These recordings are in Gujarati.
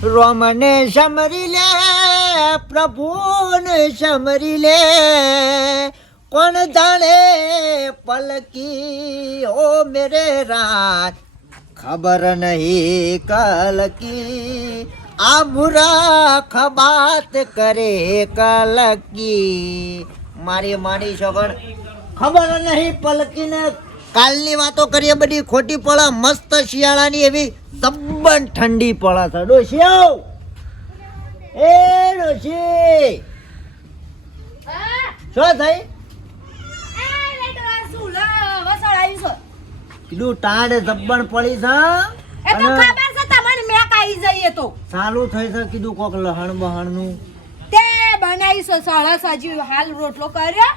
રોમને સમરી લે પ્રભુને સમરી લે કોણ જાણે પલકી ઓ મેરે રાત ખબર નહીં કલકી આ મૂરખ બાત કરે કલકી મારી માની છોકર ખબર નહીં પલકીને કાલની વાતો કરીએ બધી ખોટી પડે મસ્ત શિયાળાની એવી તબ્બન ઠંડી પડે છે ડોશી એ ડોશી શું થઈ કીધું ટાઢ જબ્બન પડી છે ચાલુ થઈ છે કીધું કોક લહણ બહણ નું તે બનાવી સરસ હજી હાલ રોટલો કર્યો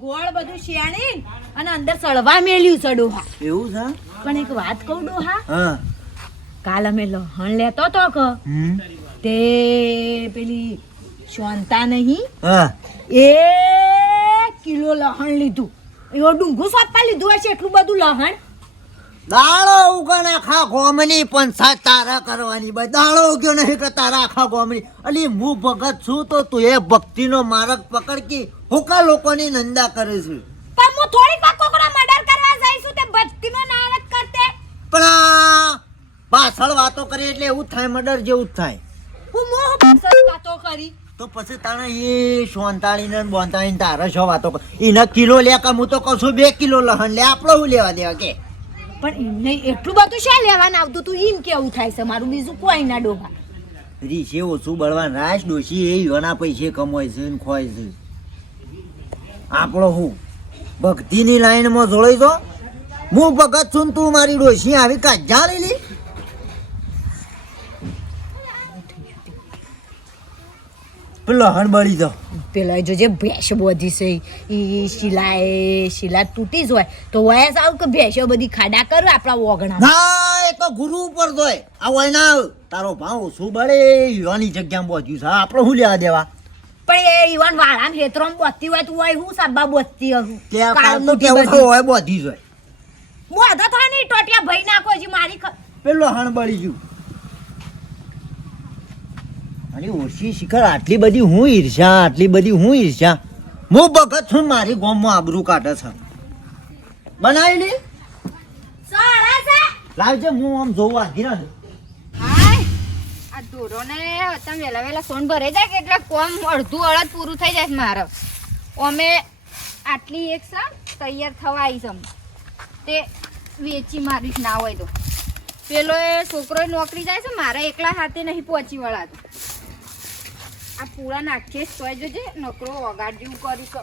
ગોળ બધું શિયાળી અને અંદર સળવા મેલ્યું છે ડોહા એવું છે પણ એક વાત કહું ડોહા હા કાલ અમે લહણ લેતો તો કે તે પેલી શાંતા નહીં હા 1 કિલો લહણ લીધું એવો ડુંગું સોપા લીધું હશે એટલું બધું લહણ દાળો ઉગણ આખા ગોમની પણ તારા કરવાની ભાઈ દાળો ઉગ્યો નહીં કે તારા આખા ગોમની અલી હું ભગત છું તો તું એ ભક્તિનો માર્ગ પકડ કે હુકા લોકોની નિંદા કરે છે પણ હું થોડીક વાર કોકનો મર્ડર કરવા જઈશું તે ભક્તિનો નારક કરતે પણ આ પાછળ વાતો કરી એટલે એવું થાય મર્ડર જેવું જ થાય હું મોહ પાછળ વાતો કરી તો પછી તાણે એ સોંતાળીને બોંતાળીને તારે શું વાતો કર એના કિલો લે કે હું તો કહું છું 2 કિલો લહણ લે આપણે શું લેવા દેવા કે પણ એમને એટલું બધું શા લેવાનું આવતું તું એમ કેવું થાય છે મારું બીજું કોઈ ના ડોહા રીસે ઓછું બળવાન રાશ ડોશી એ યોના પૈસે કમાય છે ને ખોય છે આપણો હું ભક્તિની લાઈનમાં જોડાઈ જો હું ભગત છું તું મારી ડોશી આવી કાજા લેલી લહણ બળી જાઓ પેલા જોજે ભેંસ બધી છે એ શિલા તૂટી જ હોય તો વયસ આવું કે ભેંસો બધી ખાડા કરું આપણા ઓગણા ના એ તો ગુરુ ઉપર જોય આ હોય ના તારો ભાવ શું બળે યુવાની જગ્યામાં પહોંચ્યું છે આપણે શું લેવા દેવા પણ એ ઈવન વાળા હેતરોમ બોતી હોય તું હોય હું સાબા બોતી હું ત્યાં તો કેવું હોય બધી જોય મોઢો થાય નહીં ટોટિયા ભઈ નાખો જી મારી પેલો લહણ બળી ગયું અને ઓછી શિખર આટલી બધી હું ઈર્ષ્યા આટલી બધી હું ઈર્ષ્યા હું ભગત છું મારી ગામમાં આબરૂ કાઢે છે બનાવી લે લાવજે હું આમ જોવા ધીરા આ ઢોરોને તમે વેલા સોન ભરાઈ જાય કે એટલે કોમ અડધું અડધ પૂરું થઈ જાય મારે અમે આટલી એક છે તૈયાર થવા આવી છે તે વેચી મારીશ ના હોય તો પેલો એ છોકરો નોકરી જાય છે મારા એકલા હાથે નહીં પહોંચી વળાતો આ પૂરા નાખીએ તોય જોજે નકરો વગાડ જેવું કરી તો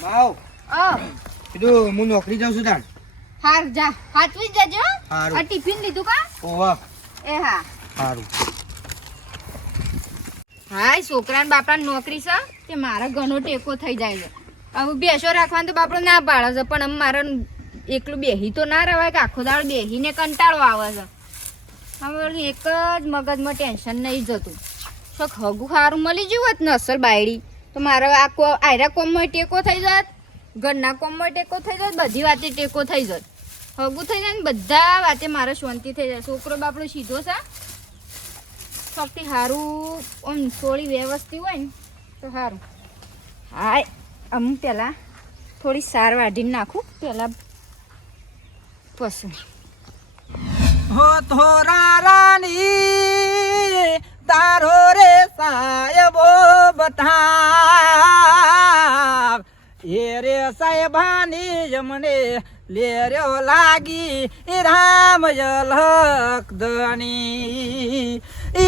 માવ અ કીધું હું નોકરી જાઉં છું તાણ હાર જા હાથવી જ જજો હારું. આ ટિફિન લીધું કા ઓવા એ હા સારું હાય છોકરાને બાપરાને નોકરી છે તે મારા ઘણો ટેકો થઈ જાય છે હવે બેસો રાખવાનું તો બાપડો ના પાડે છે પણ આમ મારે એકલું બેહી તો ના રહેવાય કે આખો દાડો બેહીને કંટાળો આવે છે હવે એક જ મગજમાં ટેન્શન નહીં જતું તો હગું સારું મળી ગયું હોત ને અસલ બાયડી તો મારે આખો આયરા કોમમાં ટેકો થઈ જાત ઘરના કોમમાં ટેકો થઈ જાત બધી વાતે ટેકો થઈ જાત હગું થઈ જાય ને બધા વાતે મારે શાંતિ થઈ જાય છોકરો બાપડો સીધો છે સૌથી સારું આમ થોડી વ્યવસ્થિત હોય ને તો સારું હાય અમુક પહેલાં થોડી સાર વાઢીને નાખું પહેલાં પછી હો થોરા રાની તારો રે સાહેબો બતાવ એ રે સાહેબાની જમણે લેર્યો લાગી એ રામ જલક ધણી એ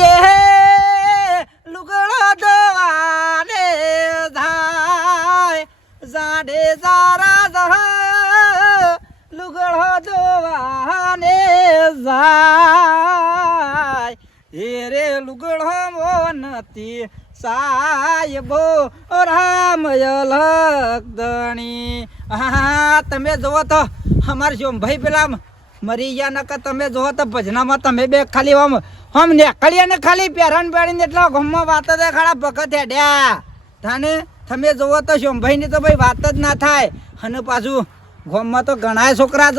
લુગડો દવાને જાય જાડે જારા જહ લુગડો દવાને જાય એ રે લુગડો મોનતી સાહેબો રામ જલક ધણી હા તમે જોવો તો અમારે ભાઈ પેલા મરી ગયા નકર તમે જોવો તો ભજનામાં તમે બે ખાલી આમ નેકળીએ ને ખાલી પહેરાણ પહેરીને એટલા ગામમાં વાત જ ખાડા ભગત હેડ્યા તાને તમે જોવો તો શોમભાઈની તો ભાઈ વાત જ ના થાય અને પાછું ગામમાં તો ઘણાય છોકરા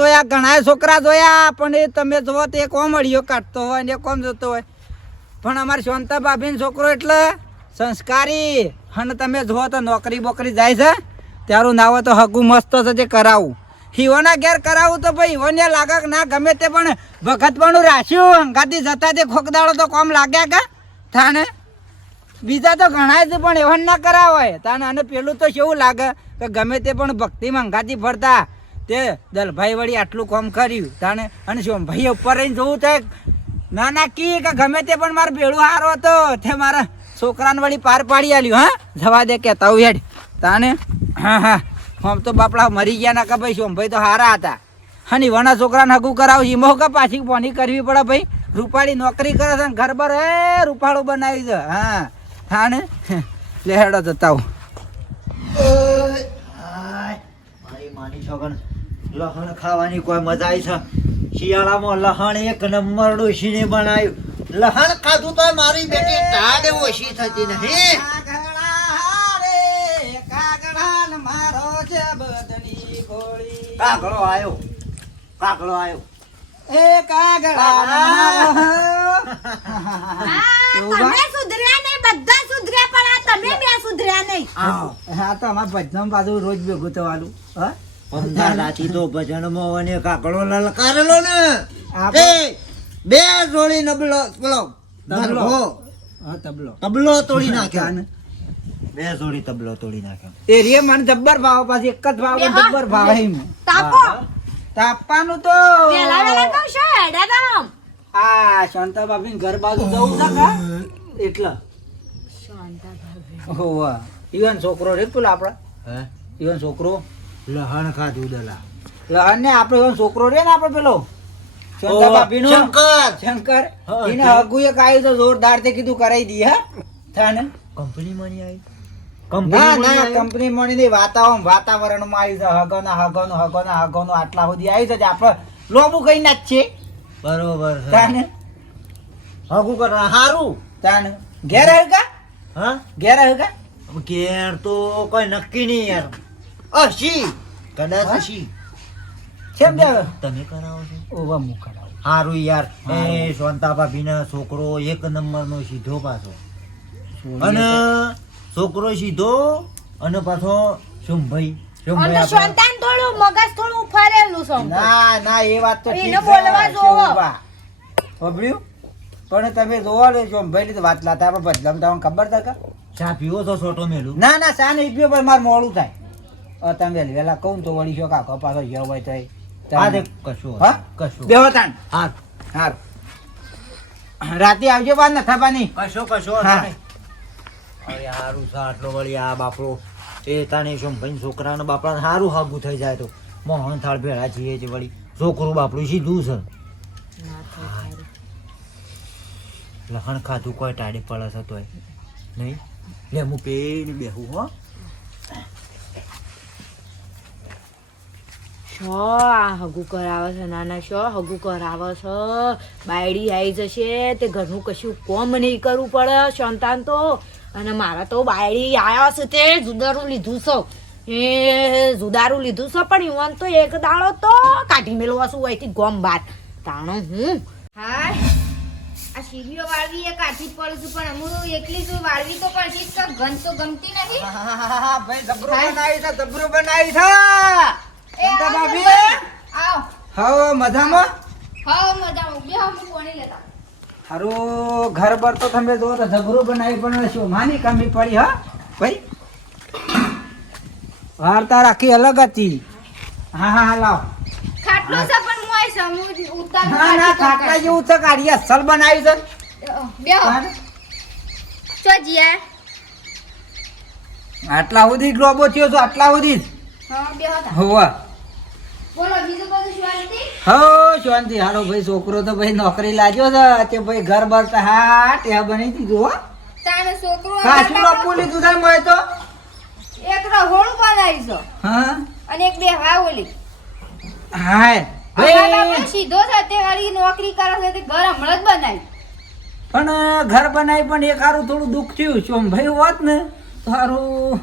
જોયા પણ એ તમે જોવો તો એક ઓમ અડીઓ કાઢતો હોય ને એક ઓમ જોતો હોય પણ અમારે શાંતા ભાભીનો છોકરો એટલે સંસ્કારી. અને તમે જુઓ તો નોકરી બોકરી જાય છે ત્યારું ના હોય તો હગું મસ્ત છે તે કરાવું. હિવોના ઘેર કરાવું તો ભાઈ હિવોને લાગે કે ના ગમે તે પણ ભગતપણું રાખ્યું હંગાથી જતા તે ખોકદાડો તો કોમ લાગ્યા કા થાને. બીજા તો ઘણા છે પણ એવન ના કરાવાય તાને. અને પેલું તો કેવું લાગે કે ગમે તે પણ ભક્તિમાં હંગાથી ફરતા તે દલભાઈ વળી આટલું કામ કર્યું તાને. અને શું ભાઈ ઉપર રહીને જોવું થાય ના ના કી કે ગમે તે પણ મારે ભેળું હારો હતો તે મારા છોકરાને વળી પાર પાડી આલ્યું. હા જવા દે કે તાવ હેડ તાને. હા હા આમ તો બાપડા મરી ગયા ના કે ભાઈ શું ભાઈ તો હારા હતા. હા વણા છોકરાને હગું કરાવું ઈમો કે પાછી પોની કરવી પડે ભાઈ. રૂપાળી નોકરી કરે છે ને ઘર બર એ રૂપાળું બનાવી છે. હા હા ને લે હેડો જતા હું. મારી માની છોકર લહણ ખાવાની કોઈ મજા આવી છે. શિયાળામાં લહણ એક નંબર ડોશીને બનાવ્યું. લહણ ખાધું તો મારી બેટી ટાઢ ઓછી થતી નહીં. કાગડો આવ્યો કાગડો આવ્યો. એ કાગડા તમે સુધર્યા નહીં બધા સુધર્યા પણ આ તમે બે સુધર્યા નહીં. હા તો અમારે ભજન બાજુ રોજ ભેગું થવાનું. હા પંદાલાથી તો ભજનમાં અને કાગડો લલકારેલો ને આપણે- એ બે જોડી નબળો પેલો તબલો. નરભો હા તબલો તબલો તોડી નાખ્યો ને. બે જોડી તબલો તોડી નાખ્યો. એ રે મને જબ્બર ભાવ પાછી એક જ ભાવ જબ્બર ભાવ એમ. તાપો તાપવાનું તો વેલા વેલા કહું છો હેડા તમ. આ શાંતા બાપી ઘર બાજુ જવું છે કા એટલે હોવા ઈવન છોકરો રે પેલો આપડા હે ઈવન છોકરો લહણ ખાધું દલા લહન ને આપડે ઈવન છોકરો રે ને આપડે પેલો શાંતા બાપી નો શંકર શંકર હા, એને તે- હગુ એક આવ્યું તો જોરદાર તે કીધું કરાઈ દી હા થાને. કંપની મની આવી ના ના કંપની મળી નહીં વાતાવરણમાં આવ્યું છે હગોના આટલા સુધી આવ્યું છે આપડે લોબુ કઈ ના જ છે બરોબર છે. તાને હગું કરવા હારું. તાને ઘેર આવ્યું કા હા ઘેર આવ્યું કા ઘેર તો કોઈ નક્કી નહીં યાર. અશી કદાચ હા? અશી કેમ બે તમે કરાવો છો ઓવા મુ કરાવું હારું યાર. હારું. એ શાંતા ભાભીના છોકરો એક નંબરનો સીધો પાછો અને છોકરો સીધો અને પાછો શુંભાઈ અને સંતાન થોડું મગજ થોડું ફરેલું છે. ના ના એ વાત તો એને ઠીક છે, બોલવા જોવો. શિવબા. સાંભળ્યું? પણ તમે જોવા લે છો ભાઈ તો વાત લાતા આપણે બદલામ તમને ખબર છે કે ચા પીવો તો છોટો મેલું ના ના સા નહીં પીવો પણ મારે મોડું થાય. તમે વહેલા કહું તો વળી શું કાકો પાછો ગયો હોય તો હા તે કશું હા? કશું બેહો તાણ હા હાર રાતે આવજો બાદ ન થવાની કશો હા. અરે હારું છે આટલો વળી આ બાપડો એ તાણી શુંભાઈ છોકરાને બાપડાને હારું હાગું થઈ જાય તો મોહન થાળ ભેળા છીએ છે વળી છોકરું બાપડું સીધું છે. લહણ ખાધું કોઈ ટાડી પડે છે તોય નહીં લે હું પેલી બેહું હો. શો આ હગું કરાવે છે નાના શો હગું કરાવે છે બાયડી આવી જશે તે ઘરનું કશું કોમ નહીં કરવું પડે સંતાન તો. અને મારા તો બાયડી આવ્યા છે તે જુદારું લીધું છે જુદારું લીધું છે પણ ઈવન તો એક દાડો તો કાઢી મેળવા શું હોય ગોમ બાર તાણો હું હા આ સીડીઓ વાળવી એ કાઠી જ પડું છું પણ હું એકલી છું વાળવી તો પડશે જ તો ગન તો ગમતી નહીં. ભાઈ જબરું બનાવી છે જબરું બનાવી છે એ શાંતા આવો ભાભી જલ્દી. આવો હા મજામાં હા મજામાં બે હું કોણી લેતા હારું ઘર બર તો તમે જો તો જબરું બનાવી પણ શું માની કમી પડી હા ભાઈ વાર્તા રાખી અલગ હતી. હા હા હા લાવ ખાટલો છે પણ હું આઈ સમૂહ ઉતાર ના ના ખાટલા જેવું છે કાઢી અસલ બનાવી છે બે ચો જીયા આટલા સુધી જ લોબો થયો છો આટલા સુધી જ હા બે હતા હોવા બોલો બીજું બધું શાંતિ. હો શાંતિ હારો ભાઈ છોકરો તો ભાઈ નોકરી લાગ્યો છે તે ભાઈ ઘર બર તો હા તે બની દીધું હો તાણે છોકરો કાચું લોપું લીધું છે મેં તો એક રહોળું બનાવી છે હા અને એક બે હા ઓલી હાય અમારા ભાઈ બાપા સીધો છે તે વાળી નોકરી કરે છે તે ઘર હમણાં જ બનાવી. પણ ઘર બનાવી પણ એક હારું થોડું દુઃખ થયું શું ભાઈ હોત ને તો હારું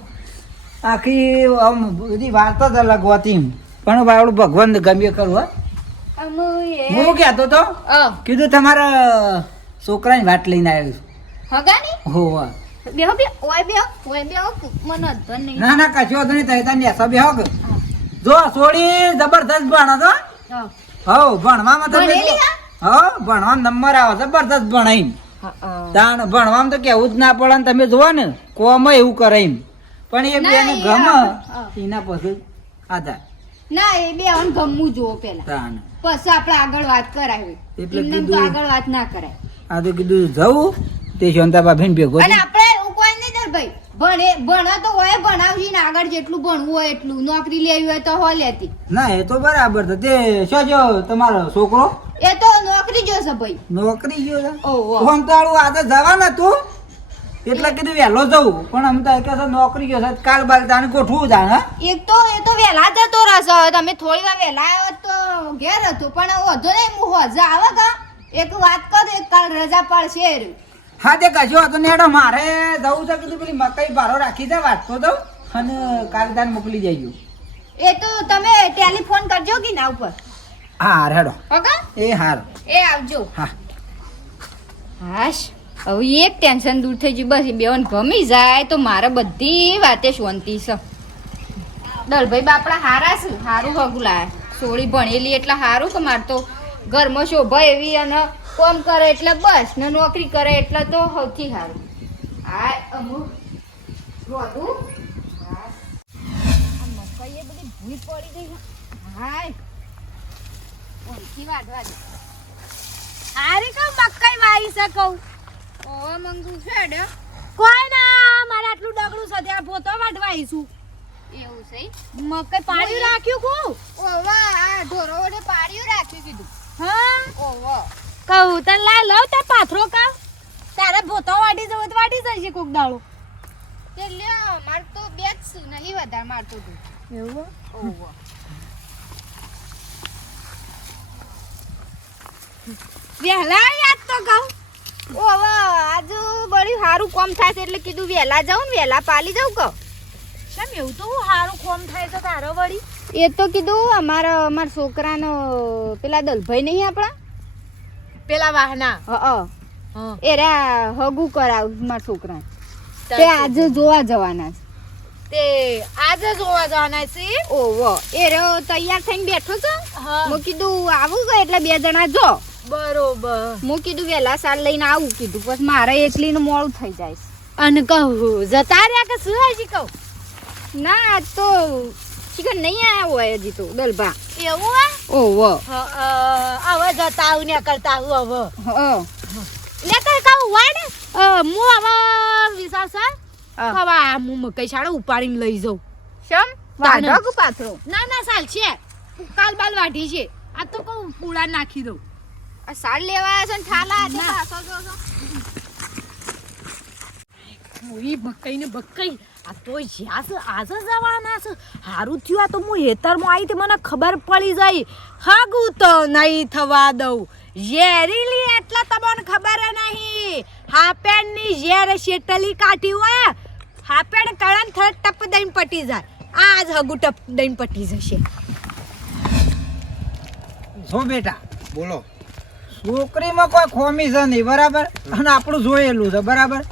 આખી આમ બધી વાર્તા જ અલગ હોતી પણ બાવડું ભગવાન ગમે કરું હા અમુ એ હું કહેતો તો અ કીધું તમારે છોકરાની વાત લઈને આવ્યો છું હગાની હોવા બેહો બે ઓય બેહો મને અધર નહીં ના ના કશો વાંધો નહીં તઈ તાની એસા બેહો કે જો સોડી જબરદસ્ત ભણે તો હા. હો ભણવામાં તો ભણેલી હા? હો ભણવામાં નંબર આવે જબરદસ્ત ભણાઈ તાણ ભણવામાં તો કેવું જ ના પડે ને તમે જોવો ને કોમ એવું કરે એમ પણ એ ના, બેને એ ગમે હા. એના પછી આધાર ના એ બે અન ગમવું જોવો પેલા તાણ પછી આપણે આગળ વાત કરાવી એટલે એમને તો કીધું. આગળ વાત ના કરાય આ તો કીધું જવું તે શાંતા ભાભીને ભેગો અને થઈ. આપણે એવું કોઈ નહીં દર ભાઈ ભણે તો હોય ભણાવજી ને આગળ જેટલું ભણવું હોય એટલું નોકરી લેવી હોય તો હો લેતી ના એ તો બરાબર છે તે શું જો તમારો છોકરો એ તો નોકરી જોશે ભાઈ નોકરી ગયો છે ઓહો. આમ તો આળું આજે જવાના તું એટલે કીધું વહેલો જવું પણ આમ તો કે છે નોકરી ગયો છે કાલ બાલ તાને ગોઠવું જાણ હા એક તો એ તો વહેલા જતો રહેશે તમે થોડી વાર વહેલા આવ્યો તો ઘેર હતો પણ વધુ નહીં હું હોજા આવે કા એક વાત કર એક કાલ રજા પાડશે હા તે કશો હતો ને હેડો મારે જવું છે કીધું પેલી મકાઈ ભારો રાખી દે વાટતો દઉં અને કાલ તાને મોકલી જઈજો એ તો તમે ટેલિફોન કરજો કે ના ઉપર હા હેડો ઓકે એ હાર એ આવજો હા હાશ હવે એક ટેન્શન દૂર થઈ ગયું બસ બેવન ગમી જાય તો મારે બધી વાતે શાંતિ છે દલભાઈ બાપડા હારા છે હારું હગું લાયા સોળી ભણેલી એટલે હારું કે મારે તો ઘરમાં શોભા એવી અને કોમ કરે એટલે બસ ને નોકરી કરે એટલે તો સૌથી સારું આ અમુક રોધું આ મકાઈ એ બધી ભૂઈ પડી ગઈ છે. હાય ઓળખી વાઢવા દે આરી કહું મકાઈ વાવી શકું ઓવા મંગુ છે ડે કોઈ ના મારે આટલું ડગડું છે ત્યાં પોતો વાઢવાઈશું એવું છે મકાઈ પાડી રાખ્યું કુ ઓવા આ ઢોરો વડે પાડ્યું રાખ્યું કીધું હા ઓવા કહું તને લા લવ તે પાથરો કા તારે પોતો વાડી જવો તો વાડી જશે કોક દાડો તે લ્યો માર તો બે જ છું નહીં વધારે મારતો તું એવું ઓવા વહેલા યાદ તો કહું ઓવા આજુ બડી સારું કોમ થાય છે એટલે કીધું વહેલા જાઉં ને વહેલા પાલી જાઉં કહો કેમ એવું તો હું હારું કોમ થાય તો તારો વળી એ તો કીધું અમારા છોકરાનો પેલા દલભાઈ નહીં આપણા પેલા વાહના હા એ રા હગું કરાવ મારા છોકરા તે આજે જોવા જવાના છે તે આજે જોવા જવાના છે ઓવો એ રો તૈયાર થઈને બેઠો છો હા હું કીધું આવું કે એટલે બે જણા જો બરોબર હું કીધું વહેલા સાલ લઈને આવું કીધું પછી મારે એકલીનું મોડું થઈ જાય છે. અને કહું જતા રહ્યા કે શું હજી કહું ના આજ તો ચિકન નહીં આયા હોય હજી તો દલભા એવું હે ઓવો હવે જતા આવું ને કરતા આવું હવે હ લે કઈ કહું હોય ને હું હવે વિચાર છે હા. હવે હું મકઈ શાળા ઉપાડીને લઈ જાઉં શમ વાઢો કે પાથરો ના ના સાલ છે કાલ બાલ વાઢી છે આ તો કહું પૂળા નાખી દઉં આ સાલ લેવા આવ્યા છે ને ઠાલા આજે ના. પાછો જો છો. મોઈ મકઈ ને બકઈ આ તો જ્યાં છે આજે જવાના છે હારું થયું આ તો હું હેતરમાં આવી તે મને ખબર પડી જાય હાગું તો નહીં થવા દઉં ઝેરીલી એટલે તમને ખબર નહીં હાપેણની ઝેર શેટલી કાઢી હોય હાપેણ કળન થર ટપ દઈને પટી જાય આજ હગું ટપ દઈને પટી જશે જો બેટા બોલો છોકરીમાં કોઈ ખોમી છે નહીં બરાબર અને આપણું જોયેલું છે બરાબર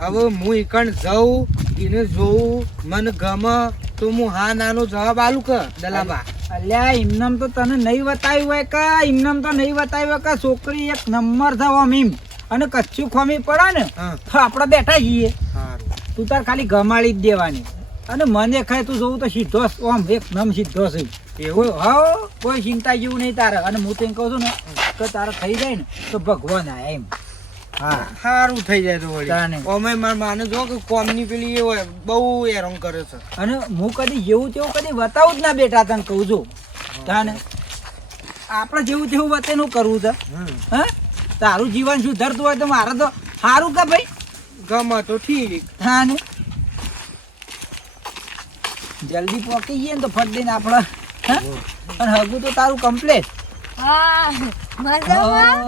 હવે હું ઈકણ જાઉં એને જોઉં મને ગમે તો હું હા નાનો જવાબ આલું કે દલાબા અલ્યા એમનામ તો તને નહીં બતાવ્યું હોય કે એમનામ તો નહીં બતાવ્યું હોય કે છોકરી એક નંબર છે આમ એમ અને કચ્છું ખોમી પડે ને હા. તો આપણે બેઠા છીએ સારું તું તાર ખાલી ગમાડી જ દેવાની અને મને ખાય તું જોવું તો સીધો આમ એક નમ સીધો છે એવું હા કોઈ ચિંતા જેવું નહીં તારે અને હું તો એમ કહું છું ને કે તારે થઈ જાય ને તો ભગવાન આ એમ હા સારું થઈ જાય તો તાને. વળી અમે મારા માને જો કે કોમની પેલી એ હોય બહુ હેરાન કરે છે અને હું કદી જેવું તેવું કદી બતાવું જ ના બેટા તને કહું છું તાને આપણે જેવું તેવું વતેનું કરવું છે હા તારું જીવન સુધરતું હોય તો મારે તો સારું કે ભાઈ ગમે તો ઠીક હા ને જલ્દી પહોંચી જઈએ ને તો ફટ દઈને આપણે હા અને હગું તો તારું કમ્પ્લેટ હા મજામાં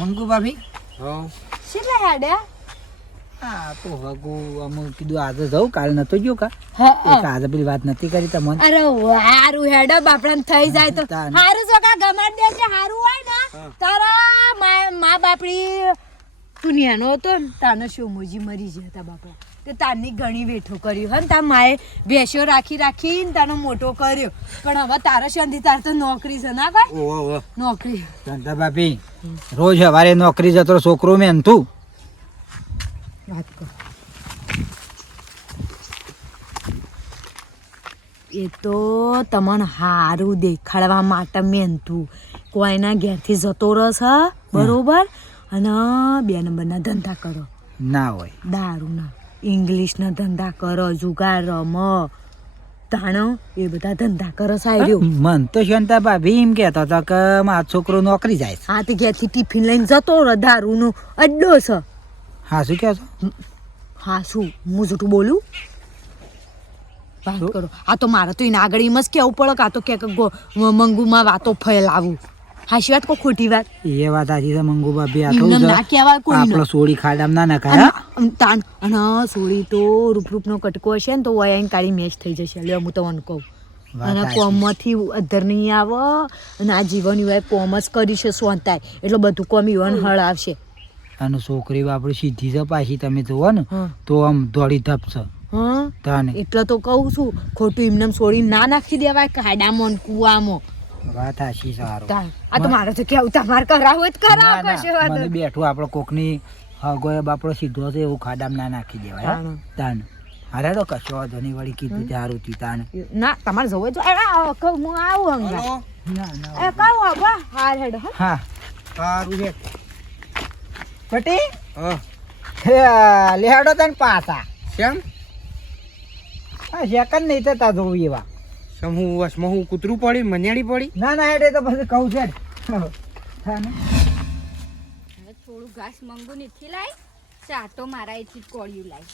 મંગુ ભાભી હવ કેટલા હેડ્યા હા તો હગું અમુક કીધું આજે જવું કાલ નતો ગયો કા હા એક આજે પેલી વાત નથી કરી તમને અરે હારું હેડો બાપડા થઈ જાય તો તાન. હારું જો કા ગમાડ દે છે હારું હોય ને તારા મા બાપડી તું નેનો હતો ને તાનો શોમોજી મરી ગયા હતા બાપા. તે તારની ઘણી વેઠો કર્યું હે ને તાર માએ ભેંસો રાખીને તાનો મોટો કર્યો. પણ હવે તારા શાંતિ તાર તો નોકરી છે ના કઈ ઓહો નોકરી. શાંતા ભાભી રોજ સવારે નોકરી જતો છોકરો મેં તું વાત કર. એ તો તમને હારું દેખાડવા માટે મહેનતું કોઈના ઘેરથી જતો રસ બરોબર અને 2 નંબરના ધંધા કરો. ના હોય દારૂના ઇંગ્લિશના ધંધા કરો, જુગાર રમો, તાણો એ બધા ધંધા કરો સાહેબ. મન તો શાંતા ભાભી એમ કહેતો હતો કે મારો છોકરો નોકરી જાય છે. હા તે ઘેરથી ટિફિન લઈને જતો રહે, દારૂનો અડ્ડો છે. હા શું કહો છો? હા શું હું જૂઠું બોલું? વાત કરો. આ તો મારે તો એના આગળ એમ જ કેવું પડે કે આ તો કે મંગુમાં વાતો ફેલાવું. હાશી વાત કો ખોટી વાત? એ વાત સાચી છે મંગુ ભાભી. આ એમને ના કહેવાય કોઈ આપણો સોડી ખાડામાં ના નખાય. તાન અને સોળી તો રૂપરૂપનો કટકો હશે ને તો વયા આઈને કાળી મેચ થઈ જશે. લે હું તમને કહું. અને કોમમાંથી અધર નહીં આવે અને આ જીવન યુવાએ કોમ જ કરી છે સોંતાય એટલે બધું કોમ યુવાન હળ આવશે. અને છોકરી આપણી સીધી છે પાછી તમે જુઓ ને તો આમ દોડી ધપ છે. હા એટલે તો કહું છું ખોટું એમને છોડી ના નાખી દેવાય ખાડામાં કુવામાં. વાત સાચી સારું. આ તો મારે તો કેવું તમારે કરાવું જ કરાવ મને બેઠું આપણો કોકની હગો બાપડો સીધો છે એવું ખાડામાં ના નાખી દેવાય. તાન અરે તો કશો વાંધો નહીં વળી કીધું સારું થયું તાન. ના તમારે જવું જો હું આવું હંગા. એ કહું હવે હાર હેડ. હા સારું છે. પટી હા લેડો તને પાછા કેમ હા સેકન્ડ નહીં થતા જોવું એવા. સમૂહ વસમાં હું કૂતરું પડી મન્યાળી પડી. ના ના હેડે તો પછી કહું છે જ. હવે થોડું ઘાસ મંગુ નથી લાય ચાટો મારા એથી કોળિયું લાય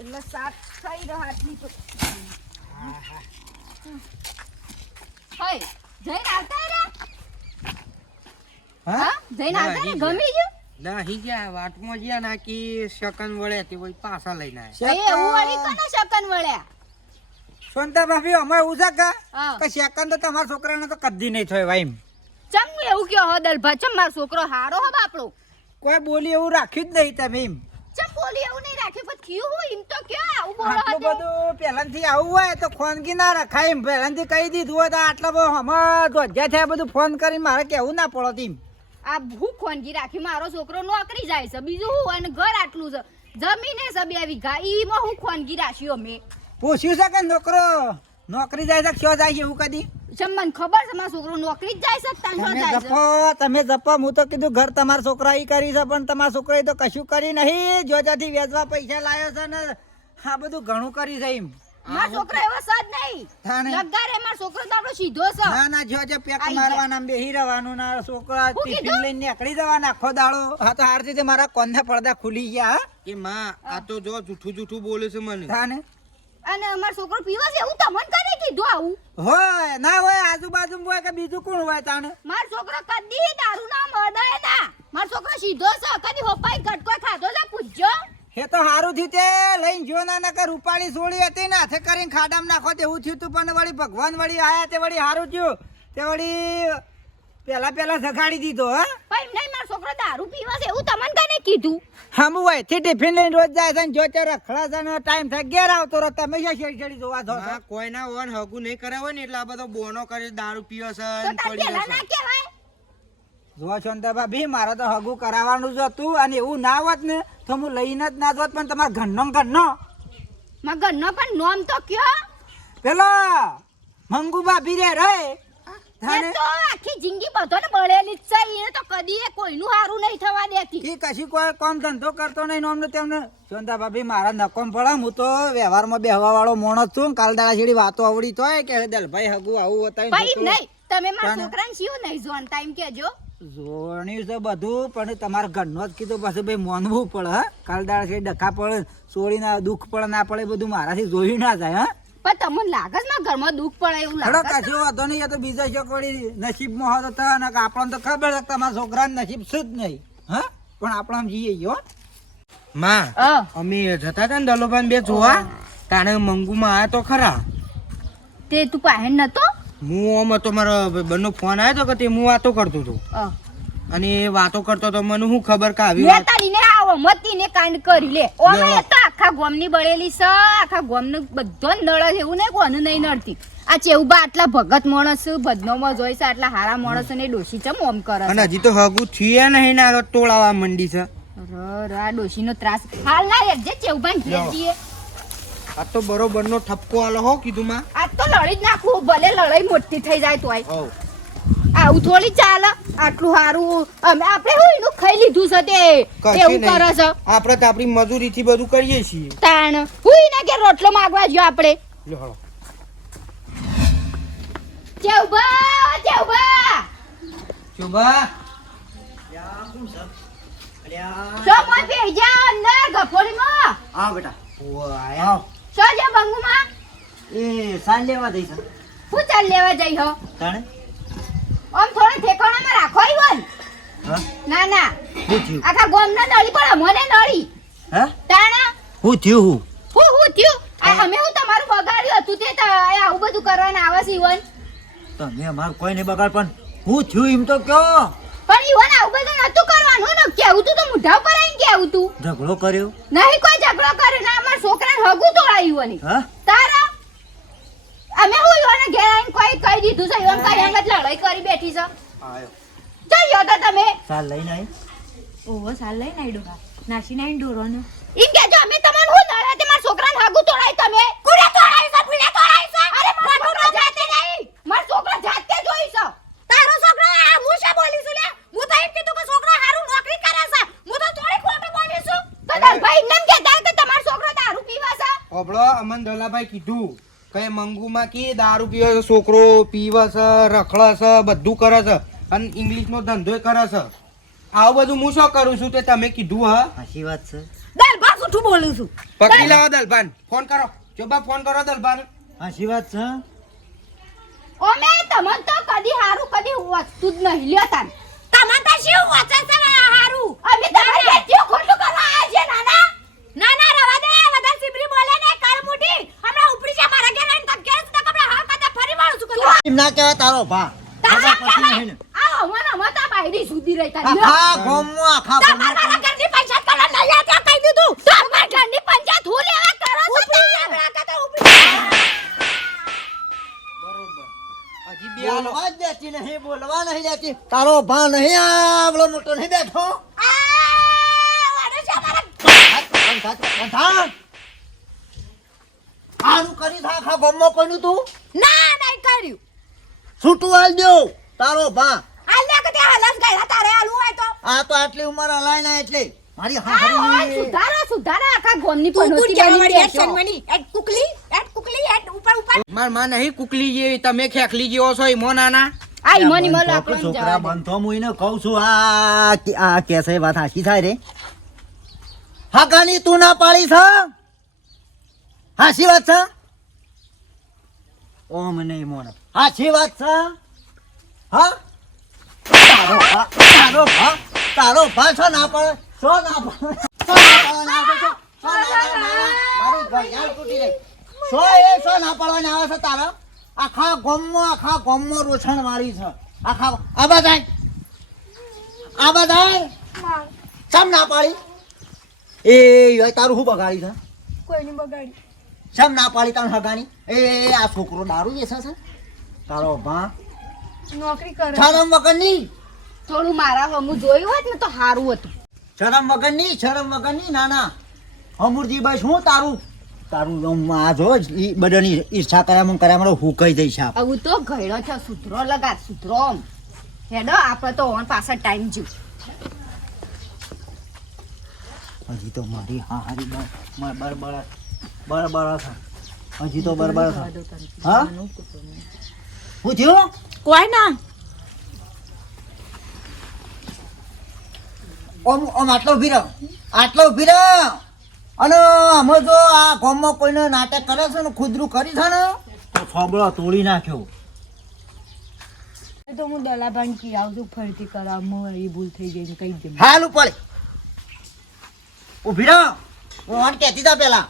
એટલે સાત થઈ રહ્યો આટલી તો હોય જઈને આવતા રે. હા જઈને આવતા રે ગમી ગયું. ના ગયા વાટમાં જ્યાં નાખી શકન વળે તે વળી પાછા લઈને એ એવું વળી કને શકન વળ્યા. શાંતા ભાભી અમારે ઉજાકા હા કે સેકન્ડ તો તમારા છોકરાને તો કદી નહીં થયો ભાઈ. ચમ એવું કયો હો દલભા ચમ મારો છોકરો હારો હો બાપડો. કોઈ બોલી એવું રાખ્યું જ નહીં તમે એમ. ચમ બોલી એવું નહીં રાખ્યું પણ થયું હું એમ તો ક્યાં આવું બોલો આટલું બધું પહેલાથી આવું હોય તો ફોનગી ના રખાય એમ. પહેલાથી કહી દીધું હોય તો આટલા બધું હમણાં ધોજ્યા થયા બધું ફોન કરીને મારે કેવું ના પડત એમ. આ ભૂખ ખોનગી રાખી મારો છોકરો નોકરી જાય છે બીજું હું અને ઘર આટલું છે જમીને છે 2 વીઘા ઈમાં હું ખોનગી રાખ્યો મેં. પૂછ્યું છે કે છોકરો નોકરી જાય છે ક્યાં જાય છે એવું કદી? મને ખબર છે મારો છોકરો નોકરી જ જાય છે તાંડો જાય છે. તમે જપો હું તો કીધું ઘર તમારા છોકરા ઈ કરી છે પણ તમારા છોકરાએ તો કશું કરી નહીં. જોજાથી વેચવા પૈસા લાવ્યો છે ને આ બધું ઘણું કરી છે એમ. મારો છોકરો એવો સજ નહીં લગારે મારો છોકરો તો આપણો સીધો છે. ના ના જો પેક મારવાના બેહી રહેવાનું ના છોકરા ટિફિન લઈને નીકળી જવાના આખો દાડો. હા તો હારથી મારા કોનના પડદા ખુલી ગયા. એ માં આ તો જો જૂઠું બોલે છે મને. થાને અને અમારો છોકરો પીવો છે એવું તમને કને કીધું આવું? હોય ના હોય આજુબાજુ હોય કે બીજું કોણ હોય તાને? મારો છોકરો કદી દારૂ ના મળે ના. મારો છોકરો સીધો છે કદી હોપાઈ ગટકો ખાધો છે પૂછજો. એ તો હારું થયું તે લઈને જો ના કે રૂપાળી સોળી હતી ને હાથે કરીને ખાડામાં નાખો તેવું થયું તું પણ વળી ભગવાન વળી આયા તે વળી હારું થયું તે વળી પેલા જગાડી દીધો. હા ભાઈ નહીં મારો છોકરો દારૂ પીવો છે એવું તમને કને કીધું? હમ હોય થી ટિફિન લઈને રોજ જાય છે ને જો તે રખડા છે ને ટાઈમ થાય ઘેર આવતો રહો તમે શેડી જોવા દો. કોઈ ના વન હગું નહીં કરાવે ને એટલે આ બધો બોનો કરી દારૂ પીવો છે તો તાર પેલા ના કહેવાય. જો શાંતા ભાભી મારે તો હગું કરાવવાનું જ હતું અને એવું ના હોત ને તો હું લઈને જ ના જોત પણ તમારા ઘરનો માં ઘરનો પણ નોમ તો કયો પેલો મંગુ ભાભી રે એ તો આખી જિંદગી બધોને બળેલી જ છે એને તો કદી કોઈનું હારું નહીં થવા દેતી. એ કશી કોઈ કામ ધંધો કરતો નહીં નોમને તેમને. શાંતા ભાભી મારા નકોમ પડે હું તો વ્યવહારમાં બેહવા વાળો માણસ છું. કાલ દાડા જેડી વાતો આવડી તો કે દલભાઈ હગું આવું હતા ભાઈ નહીં તમે મારા છોકરાને શિવ નહીં જોન ટાઈમ કેજો. જોણ્યું છે બધું પણ તમારા ઘરનો જ કીધું પાછું ભાઈ મોનવું પડે. હા કાલ દાડા છે ડખા પડે સોળીના દુઃખ પડે ના પડે બધું મારાથી જોયું ના જાય. હા પણ તમને લાગે છે મારા ઘરમાં દુઃખ પડે એવું લાગે? કશો વાંધો નહીં. એ તો બીજા છોકરી નસીબમાં હોત તો આપણને તો ખબર છે તમારા છોકરાને નસીબ છે જ નહીં. હા પણ આપણે જઈએ ગયો માં અમે જતા હતા ને દલોભાઈ બે જોવા તાણે મંગુમાં આયા તો ખરા. તે તું પાસે નતો? હું આમ હતો મારા બંનો ફોન આવ્યો તો કે તે હું વાતો કરતો હતો અ, અને એ વાતો કરતો તો મને શું ખબર કે આવી લે વાત તારીને આવો મતીને કાંડ કરી લે ઓમે એ તો આખા ગોમની બળેલી છે આખા ગોમનું બધો નળ છે એવું નહીં કોનું નહીં નડતી આ ચેવબા આટલા ભગત માણસ બદનોમાં જોઈ છે આટલા હારા માણસ ને ડોશી ચમ ઓમ કરે અને છે હજી તો હગું થયા નહીં ને આ તો ટોળાવા મંડી છે આ ડોશીનો ત્રાસ હાલ ના હેડજે ચેવબાન ઘેર જઈએ આ તો બરોબરનો ઠપકો આલો હો કીધું માં આ તો લડી જ નાખવું ભલે લડાઈ મોટી થઈ જાય તોય હવ આવું થોડી ચાલે આટલું સારું અમે આપણે હું એનું ખાઈ લીધું છે તે કશું એવું કરે છે નહીં આપણે તો આપણી મજૂરીથી બધું કરીએ છીએ તાણ હું એના ઘેર રોટલો માંગવા ગયો આપણે લ્યો હળો. ચેવબા શુભા શો મોય બેહી જા અંદર ગફોડીમાં આ બેટા ઓ આયા શો જે બંગુમાં એ સાંજ લેવા દઈશ હું ચાલ લેવા જઈ હો તાણે આમ થોડો ઠેકાણામાં રાખો ઈવન હા ના ના હું થયું આખા ગોમના નળી પણ અમને નળી હા તાણા હું થયું હું થયું આ અમે હું તમારું બગાડ્યું હતું તે આવું બધું કરવાના આવે છે ઈવન તમે અમારું કોઈ નહીં બગાડ પણ હું થયું એમ તો કયો પણ ઈવન આવું બધું નતું કરવાનું ને કેવું તું તો મુઢા ઉપર આવીને કેવું તું ઝઘડો કર્યો નહીં કોઈ ઝઘડો કરે ના અમાર છોકરાને હગું તોડાયું ઈવન હા તારા અમે હું ઈવન ઘેર આવીને કોઈ કહી દીધું છે ઈવન કઈ અંગત લડાઈ કરી બેઠી છે આયો ચાલ્યો તો તમે સાલ લઈને આવી ઓહો સાલ લઈને આઈ ડોહા નાસી નાઈ ઢોરોને ઈમ કેજો અમે તમને હું નડે તે મારા છોકરાને હગું તોડાય તમે કુડે તોડાય છે કુડે તોડાય છે અરે મારો છોકરો જાતે નહીં મારો છોકરો જાતે જોઈ છે તારો છોકરો આ હું શું બોલી છું લે હું તો એમ કીધું કે છોકરો હારું નોકરી કરે છે હું તો થોડી ખોટું બોલી છું તો તાર ભાઈ એમ કહેતા કે તમારો છોકરો દારૂ પીવા છે ઓબળો અમન દલાભાઈ કીધું કઈ મંગુમાં કી દારૂ પીવે છે છોકરો પીવે છે રખડે છે બધું કરે છે અને ઇંગ્લિશનો ધંધો કરે છે આવું બધું હું શું કરું છું તે તમે કીધું હા સાચી વાત છે દાલ બા સુઠું બોલું છું પકડી લાવો દલભાન ફોન કરો ચોબા ફોન કરો દલભાન સાચી વાત છે ઓમે તમન તો કદી હારું કદી વસ્તુ જ નહીં લ્યો તાન તમન તો શું વચે છે હારું અમે તમારે જેટલું ખોટું કરવા આયા છે નાના નાના રવા દે વધારે સિબરી બોલે ને કર મુઠી હમણાં ઉપરી છે મારા ઘેર આવીને તક ઘેર તક આપણે હાલ કાતે ફરી વાળું છું કરું એમ ના કહેવાય તારો ભા તારા પછી નહીં ને. આ મને મતા બાયડી સુધી રહી તાન આખા ગામમાં આખા તમારા ગામમાં ઘરની પંચાયત કરવા નહીં આ ત્યાં કહી દીધું તમારા ઘરની પંચાયત હું લેવા કરો છો તમારા કાતે ઉપરી બરોબર હજી બે હાલો બોલવા જ દેતી નહીં બોલવા નહીં દેતી તારો ભા નહીં આવડો મોટો નહીં બેઠો આનું કરી થા આખા ગામમાં કોઈનું તું ના નહીં કર્યું છૂટું હાલ દો તારો ભા હાલ ને કે હાલસ ગયેલા તારે હાલવું હોય તો આ તો આટલી ઉંમર હલાય ના એટલે મારી આ હોય હારી સુધારા આખા ગોમની પનોતી બની બેઠો એટ કુકલી એટ ઉપર માર માં નહીં કુકલી જેવી તમે ખેખલી જેવો છો ઈ મો નાના આઈ મની મલ બંધો આપણને છોકરા જવા દે. બંધો હું એને કહું છું આ કેસે વાત હાચી થાય રે હાકાની તું ના પાડી છે હાચી વાત છે ઓમ નહીં મોન હાચી વાત છે હા તારો ભા છો ના પાડે છો ના પાડે છો ના પાડવાના આવે છે છો ના મારી ઘડિયાળ તૂટી ગઈ છો એ છો ના પાડવાના આવે છે તારા આખા ગામમાં રોછણ વાળી છે આખા આ બધાય ચમ ના પાડી એ હવે તારું શું બગાડી છે કોઈની બગાડી ચમ ના પાડી તારું હગાની એ આ છોકરો દારૂ વેચે છે તારો ભા નોકરી કરે શરમ વગરની થોડું મારા હમું જોયું હોત ને તો સારું હતું શરમ વગરની નાના અમૂર્તિ બસ હું તારું આ જો ઈ બધાની ઈર્ષા કર્યા હું કહી દઈશ આપ આવું તો ઘયડો છે સુધરો લગાડ સુધરો આમ. હેડો આપણે તો ઓન પાછળ ટાઈમ જીવ હજી તો મારી હારી બરબર છે હજી તો બરબર છે હા હું થયું કોઈ ના ઓમ આટલો ઉભી રહો અને અમે જો આ ગામમાં કોઈને નાટક કરે છે ને ખુદરું કરી છે ને તો થોબડો તોડી નાખ્યો તો હું દલાભાન કી આવજો ફરતી કરાવમાં એ ભૂલ થઈ ગઈ ને કઈ દે હાલ ઉપર ઉભી રહો હું વાન કહેતી હતા પેલા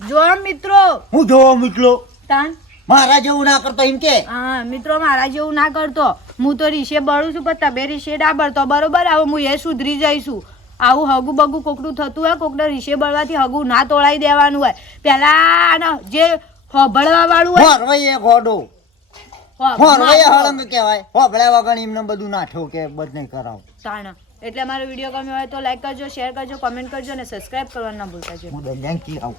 જો મિત્રો હું જોવો મિત્રો તાન મારા જેવું ના કરતો એમ કે હા મિત્રો મારા જેવું ના કરતો. હું તો રીશે બળું છું પણ તમે રીશે ના બળતો બરોબર. હવે હું એ સુધરી જઈશું. આવું હગું બગું કોકનું થતું હોય કોકને રીશે બળવાથી હગું ના તોડાઈ દેવાનું હોય. પેલા જે હોભળવા વાળું હોય હોરવાઈ ગોડો હોરવાઈ હળંગ કહેવાય. હોભળ્યા વગર એમને બધું નાઠો કે બધ નહીં કરાવ. તાણા. એટલે મારો વિડીયો ગમ્યો હોય તો લાઈક કરજો, શેર કરજો, કમેન્ટ કરજો અને સબસ્ક્રાઇબ કરવાનું ના ભૂલતા. હું દંડ્યા કી આવું.